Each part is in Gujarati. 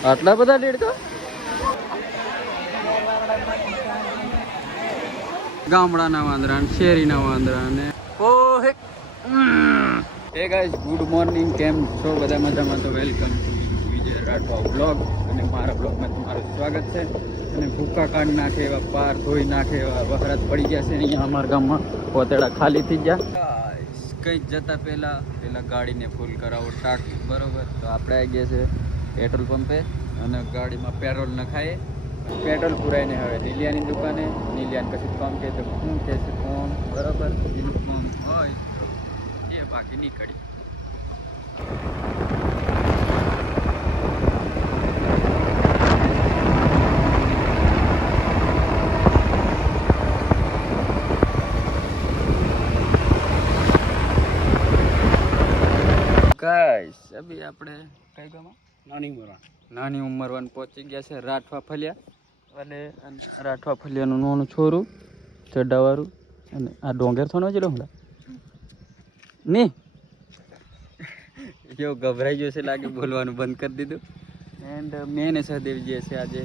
આટલા બધા દેડકા ગામડાના વાંદરા ને શેરીના વાંદરા ને ઓહે હે ગાઈસ ગુડ મોર્નિંગ કેમ છો બધા મજામાં તો welcome to Vijay Rathwa blog અને મારા બ્લોગમાં તમારું સ્વાગત છે અને ભૂકા કાઢી નાખે એવા પાર ધોઈ નાખે એવા વહરાત પડી ગયા છે અહીંયા અમારા ગામમાં પોતેડા ખાલી થઈ ગયા કંઈ જતા પહેલા ગાડીને ફૂલ કરાવો ટાંક બરોબર તો આપણે આવી ગયા છે પેટ્રોલ પંપે અને ગાડીમાં પેટ્રોલ નખાય પેટ્રોલ પુરાઈને હવે નીલિયાની દુકાને નીલિયાને કશું કામ કહે તો શું કહે છે કોમ બરાબર એનું કામ હોય તો એ બાકી નીકળી ગાઈસ અભી આપણે કઈ ગામમાં નાની ઉંમર પહોંચી ગયા છે રાઠવા ફલિયા અને રાઠવા ફલિયાનું નાનું છોરું ચડ્ડાવાળું અને આ ડોંગર થોડો જ ડોંગરા નહીં કેવો ગભરાઈ ગયો છે લાગે બોલવાનું બંધ કરી દીધું એન્ડ મેં સહદેવ જે છે આજે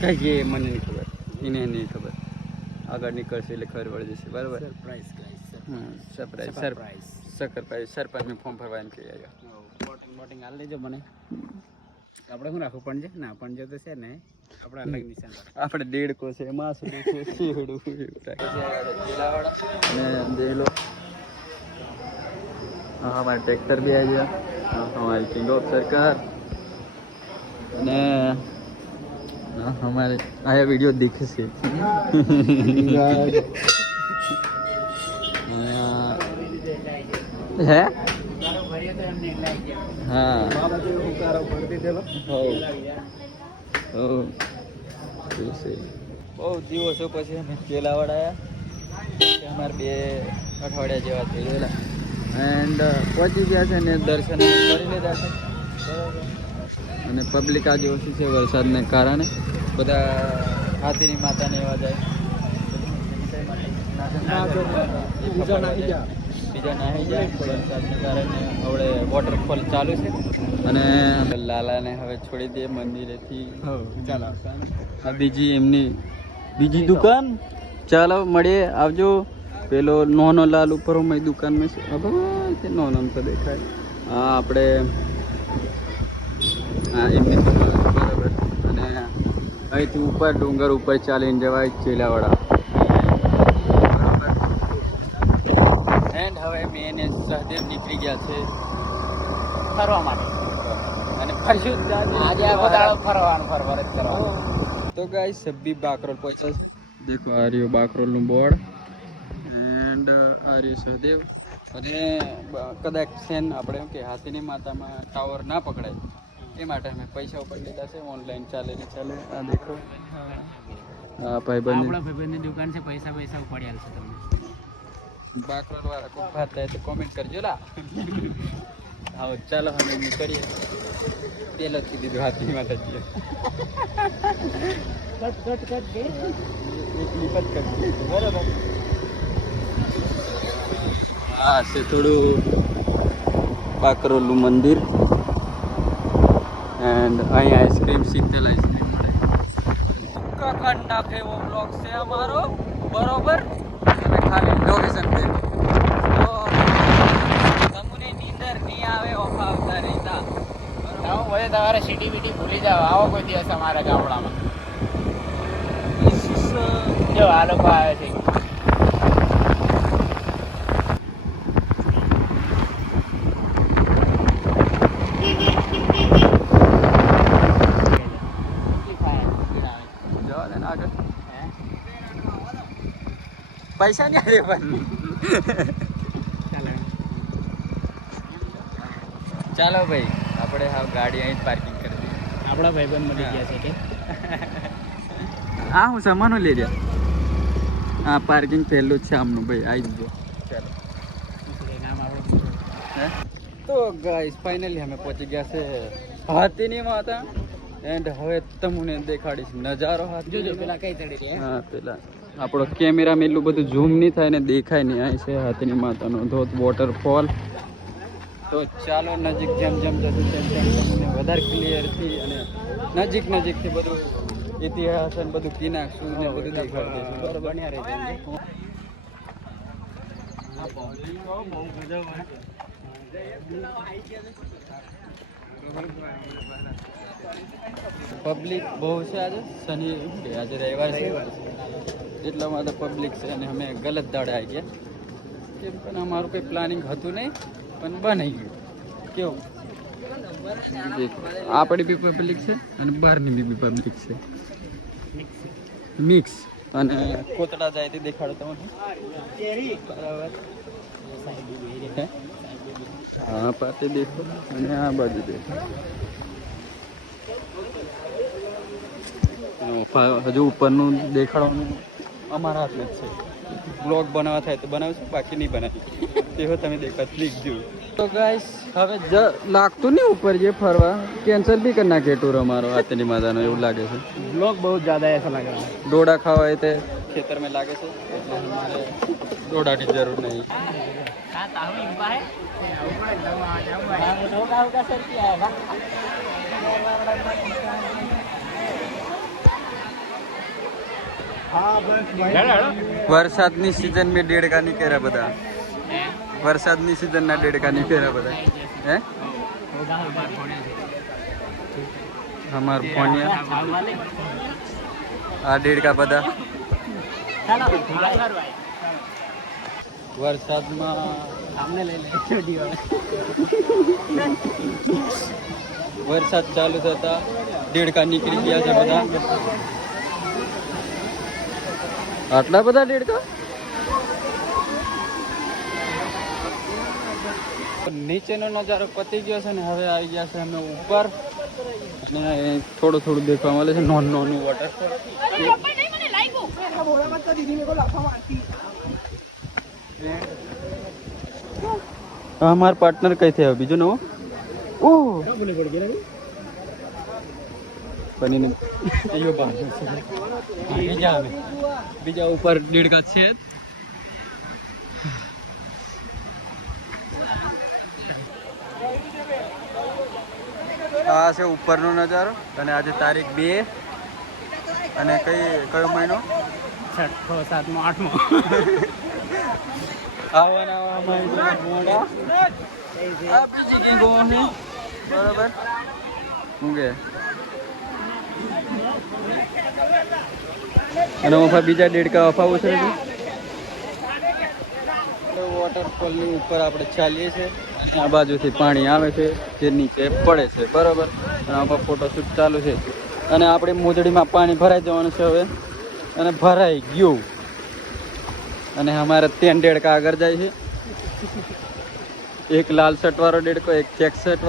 કઈ ગયે મને નહીં ખબર એને નહીં ખબર આગળ નીકળશે એટલે ખબર પડી જશે બરાબર સરપ્રાઈઝ સરપંચનું ફોર્મ ભરવા એમ કહી આવ્યો વોટિંગ હાલ દેજો મને આપણે શું રાખવું પણ છે ના પણ જો તો છે ને આપણે અલગ નિશાન આપણે દેડકો છે માસડું છે શેરડું અને દેલો હા हमारे ट्रैक्टर भी आ गया हमारी किंग ऑफ सरकार અને हमारे आया वीडियो दिखे से है हाँ બહુ દિવસો પછી અમે કેલાવાડ આવ્યા અમારે 2 અઠવાડિયા જેવા થઈ ગયેલા એન્ડ પહોંચી ગયા છે ને દર્શન કરી લીધા છે અને પબ્લિક આજે ઓછી છે વરસાદને કારણે બધા હાથીની માતાને એવા જાય બીજા નાહી જાય વરસાદને કારણે હવે વોટરફોલ ચાલુ છે અને લાલાને હવે છોડી દે મંદિરેથી ચાલો આ બીજી દુકાન ચાલો મળીએ આવજો પેલો નોનો લાલ ઉપર મારી દુકાન મેં છે નોનો તો દેખાય હા આપણે હા એમની દુકાન બરાબર અને અહીંથી ઉપર ડુંગર ઉપર ચાલીને જવાય ચેલાવાડા હવે મેં એને સહદેવ નીકળી ગયા છે ફરવા માટે અને ફરશું આજે ફરવાનું તો ગાઈસ સબ્બી બાકરોલ પહોંચ્યા છે દેખો આ રહ્યો બાકરોલનું બોર્ડ એન્ડ આ રહ્યો સહદેવ અને કદાચ સેન આપણે એમ કે હાથીની માતામાં ટાવર ના પકડાય એ માટે અમે પૈસા ઉપર લીધા છે ઓનલાઈન ચાલે આ દેખો હા ભાઈબંધની દુકાન છે પૈસા ઉપાડ્યા છે તમને બાકરોલ વાળા કોઈ વાત થાય તો કોમેન્ટ કરજો લા આવો ચાલો અમે નીકળીએ પહેલાથી દીધું હાથની માતાજી બરાબર હા છે થોડું બાકરોલનું મંદિર એન્ડ અહીં આઈસ્ક્રીમ શીતલ આઈસ્ક્રીમ મળે કાકાંડ નાખે એવો બ્લોગ છે અમારો બરોબર ખાલી લોકેશન દે તમને નીંદર નહીં આવે ઓફા આવતા રહેતા આવો બધે તમારે સિટી બીટી ભૂલી જાઓ આવો કોઈ દિવસ અમારા ગામડામાં જો આ લોકો આવે છે પૈસા નહીં આવે પણ ચાલો ભાઈ આપણે હા ગાડી અહીં પાર્કિંગ કરી દઈએ આપણા ભાઈબંધ મળી ગયા છે કે હા હું સામાનો લઈ રહ્યા હા પાર્કિંગ પહેલું જ છે આમનું ભાઈ આવી જજો ચાલો તો ગાઈસ ફાઇનલી અમે પહોંચી ગયા છે હાથીની માતા એન્ડ હવે તમને દેખાડીશ નજારો હાથ જોજો પેલા કઈ ચડી હા પેલા આપણો કેમેરામાં એટલું બધું ઝૂમ નહીં થાય ને દેખાય નહીં અહીં છે હાથીની માતાનો ધોધ વોટરફોલ તો ચાલો નજીક જેમ જેમ જતું તેમ તેમ તમને વધારે ક્લિયરથી અને નજીકથી બધું ઇતિહાસ અને બધું કી નાખશું ને બધું દેખાડી દઈશું. બરાબર બન્યા રહેજો. પબ્લિક બહુ છે આજે આજે રવિવાર છે એટલા માટે પબ્લિક છે અને અમે ગલત દાડે આવી ગયા કેમ કે અમારું કંઈ પ્લાનિંગ હતું નહીં પણ બની ગયું. કેવું આપણી બી પબ્લિક છે અને બહારની બી પબ્લિક છે મિક્સ અને કોતડા જાય તે દેખાડો તમને. બરાબર હા પાતે દેખો અને આ બાજુ દેખો. હજુ ઉપરનું દેખાડવાનું અમારા હાથમાં જ છે. બ્લોગ બનાવવા થાય તો બનાવશું બાકી નહીં બનાવી તેવો તમે દેખજો. તો ગાઈસ હવે લાગતું નહીં ઉપર જે ફરવા કેન્સલ भी करना के टूर हमारो हाथनी मातानो એવું લાગે છે. ब्लॉग बहुत ज़्यादा ऐसा लग रहा है. डोडा खावा है ते खेतर में लागे છે એટલે हमारे डोडा की जरूर नहीं. વરસાદની સિઝન में डेढ़का નીકળ્યા બધા. વરસાદની સિઝન ના डेढ़का નીકળ્યા બધા. હે हमार फोनिया આ डेढ़का બધા વરસાદમાં सामने ले ले. વરસાદ ચાલુ થતા डेढ़का નીકળી ગયા છે બધા. આટલા બધા डेढ़का નીચેનો નજારો પતી ગયો છે ને હવે આવી ગયા છે અમે ઉપર અને થોડું થોડું દેખવા મળે છે નાનું વોટરફોલ. हमार पार्टनर कई थे बीजो नવો ओह बनी यो बात बीजा ऊपर डेढ़का છે. આ છે ઉપરનો નજારો અને આજે તારીખ 2 અને કયો મહિનો 6, 7, 8. આવવાના મોડા આ બીજી કે ગો છે બરાબર હું કે અને ઓફા બીજા डेढ़का અફાવો છે. વોટરફોલની ઉપર આપણે ચાલીએ છીએ અને આ બાજુથી પાણી આવે છે જે નીચે પડે છે બરાબર. અને આમાં ફોટોશૂટ ચાલુ છે અને આપણે મોજડીમાં પાણી ભરાઈ જવાનું છે હવે અને ભરાઈ ગયું અને અમારે 3 डेढ़का આગળ જાય છે. એક લાલ શર્ટ વાળો डेढ़को એક ચેક શર્ટ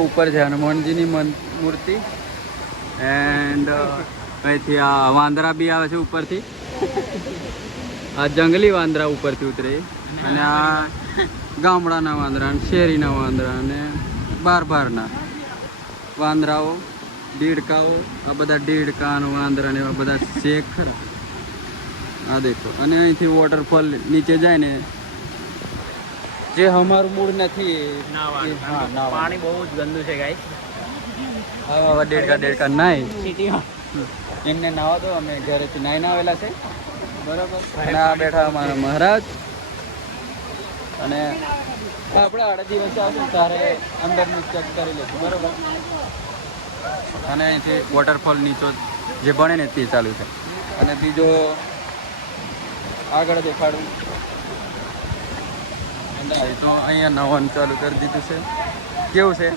ઉપર છે હનુમાનજીની મૂર્તિ એન્ડ અહીંથી આ વાંદરા બી આવે છે ઉપરથી. આ જંગલી વાંદરા ઉપરથી ઉતરે અને આ ગામડાના વાંદરા અને શેરીના વાંદરા અને બારના વાંદરાઓ डेढ़काઓ આ બધા डेढ़का અને વાંદરા ને એવા બધા શેખ ખરા. આ દેખો અને અહીંથી વોટરફોલ નીચે જાય ને જે અમારું મૂળ નથી पानी बहुत गंदू है गाइस. આવા डेढ़का નાય એમને નાવા દો. અમે ઘરેથી નાઈને આવેલા છે બરાબર. અને આ બેઠા અમારા મહારાજ અને આપણે 8 દિવસ આવશે ત્યારે અંદરનું ચેક કરી લઈશું બરાબર. અને અહીંથી વોટરફોલ નીચો જે બને ને તે ચાલુ છે અને બીજો આગળ દેખાડું તો અહીંયા નવાનું ચાલુ કરી દીધું છે. કેવું છે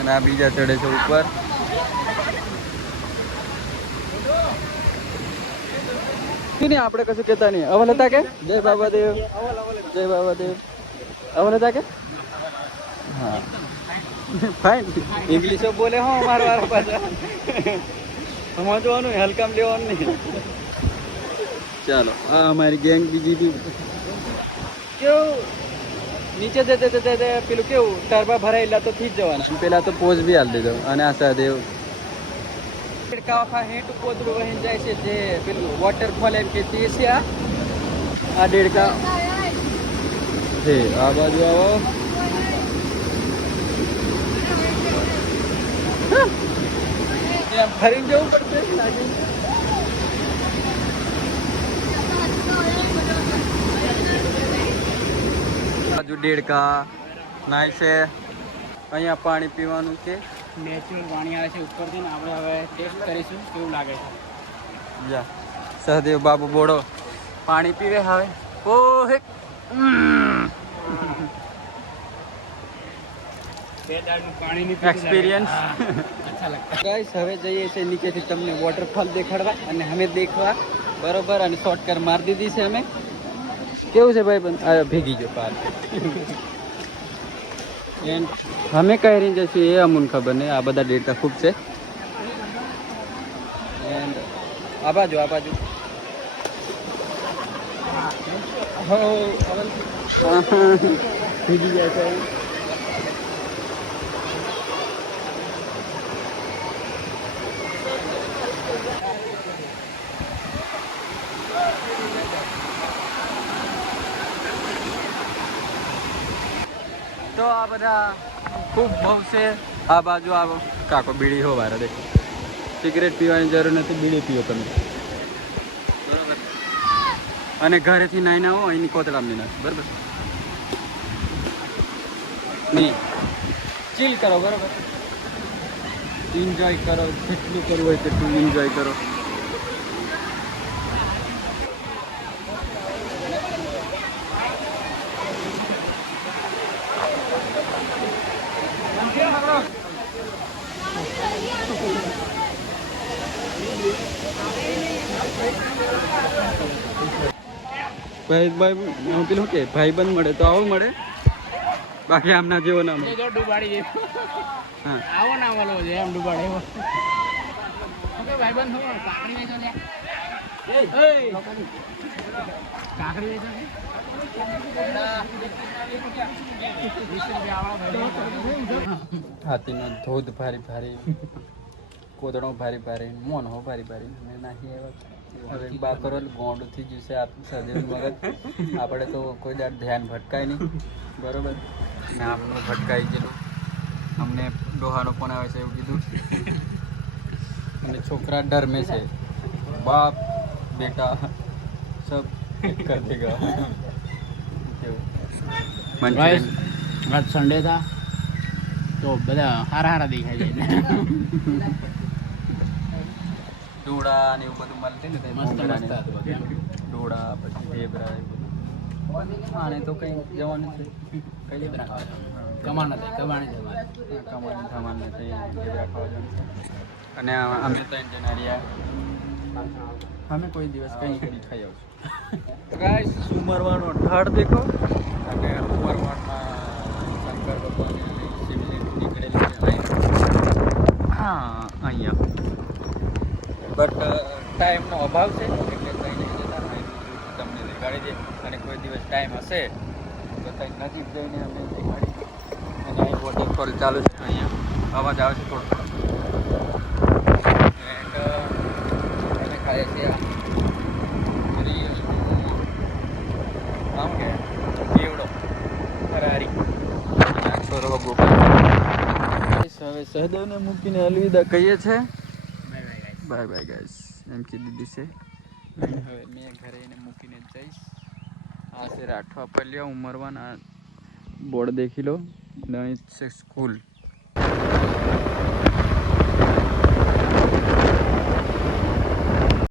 અને આ બીજા ચડે છે ઉપર. આપણે કશું કહેતા નહીં. અવલ હતા કે જય બાબાદેવ અવલ હતા કે હા ફાઇન ઇંગ્લિશો બોલે હો અમારા વાળા પાછા સમજવાનું હલકામ લેવાનું નહીં. ચાલો આ અમારી ગેંગ બીજી બી કેવું નીચે જતે પેલું કેવું ટરબા ભરાયેલા તો થી જ જવાના પેલા તો પોઝ બી હાલ દેજો. અને આ સહદેવ દેડકા આખા હેઠ કોદડું વહીને જાય છે જે પેલું વોટરફોલ એમ કે તે છે આ દેડકા છે આ બાજુ આવો ફરી જવું પડશે લાગે બાજુ દેડકા નાય છે અહીંયા પાણી પીવાનું છે નેચરલ પાણી આવે છે ઉપરથી ને આપણે હવે ટેસ્ટ કરીશું કેવું લાગે છે જા સહદેવ બાબુ બોડો પાણી પીવે હવે ઓહે एक्सपीरियंस अच्छा लगता गाइस હવે જઈએ છે નીચેથી તમને વોટરફોલ દેખાડવા અને અમે દેખવા બરોબર અને શોર્ટકટ માર દીધી છે અમે કેવું છે ભાઈ બંધ આ ભેગી જો પાર એન્ડ અમે કઈ રીતે જઈશું એ અમને ખબર નહીં આ બધા ડેટા ખૂબ છે એન્ડ આ બાજુ હો ભેગી જાય છે તો આ બધા ખૂબ બહુ છે આ બાજુ આવો કાકો બીડી હો વારે દેખો સિગરેટ પીવાની જરૂર નથી બીડી પીઓ તમે બરાબર અને ઘરેથી નાઈ ના હો અહીંની કોતડામાં ના બરાબર નહીં ચીલ કરો બરાબર એન્જોય કરો જેટલું કરવું હોય તેટલું એન્જોય કરો ભાઈ પેલું કે ભાઈ બંધ મળે તો આવો મળે બાકી આમના જેવો ના મળે ડુબાડી જાય હા આવો ના મળો છે એમ ડુબાડે એવો ઓકે ભાઈ બંધ હો કાકડી વેચો લે કાકડી વેચો છે હાથીનો ધોધ ભારી ભારી કોદડો ભારી ભારી મોન હો ભારી ભારી અને નાહી આવ્યા હવે બાકરો ગોંડથી જશે સદેવ મગજ આપણે તો કોઈ દાડ ધ્યાન ભટકાય નહીં બરોબર ને આમનું ભટકાઈ ગયેલું અમને ડોહાનો ફોન આવે છે એવું કીધું અને છોકરા ડર મેં છે બાપ બેટા સબ એક કર દેગા गाइस आज संडे था तो બધા હારા હારા દેખાય છે ડોડા ને એવું બધું મળે ને મસ્ત મસ્ત હતું બધું ડોડા પછી ઢેબરા એ બધું આને તો કઈ જવાનું છે કઈ કમાણ નથી કમાણી જવાનું કમાણી સામાન નથી ઢેબરા ખાવા જવાનું છે અને અમે તો ઇન્જિનિયરિયા અમે કોઈ દિવસ કઈ કઈ ખાઈ આવશું ગાઈસ ઉમરવાનો ઢાળ દેખો અને ઉમરવાડમાં શંકર ભગવાનની શિવલિંગ નીકળેલી છે હા અહીંયા બટ ટાઈમનો અભાવ છે એટલે કંઈ નહીં જતા તમને દેખાડી દે અને કોઈ દિવસ ટાઈમ હશે તો કંઈક નજીક જઈને અમે દેખાડી અને અહીં વોટરફોલ ચાલુ છે અહીંયા અવાજ આવે છે થોડો એન્ડ અમે ખાઈએ છીએ આમ કે કેવડો ફરારી છોરો હવે સહદેવને મૂકીને અલવિદા કહીએ છે બાય બાય ગાઈસ એમ કીધું છે હવે મેં ઘરે એને મૂકીને જઈશ આ છે રાઠવા પલ્યા ઉમરવાના બોર્ડ દેખી લો અહીં છે સ્કૂલ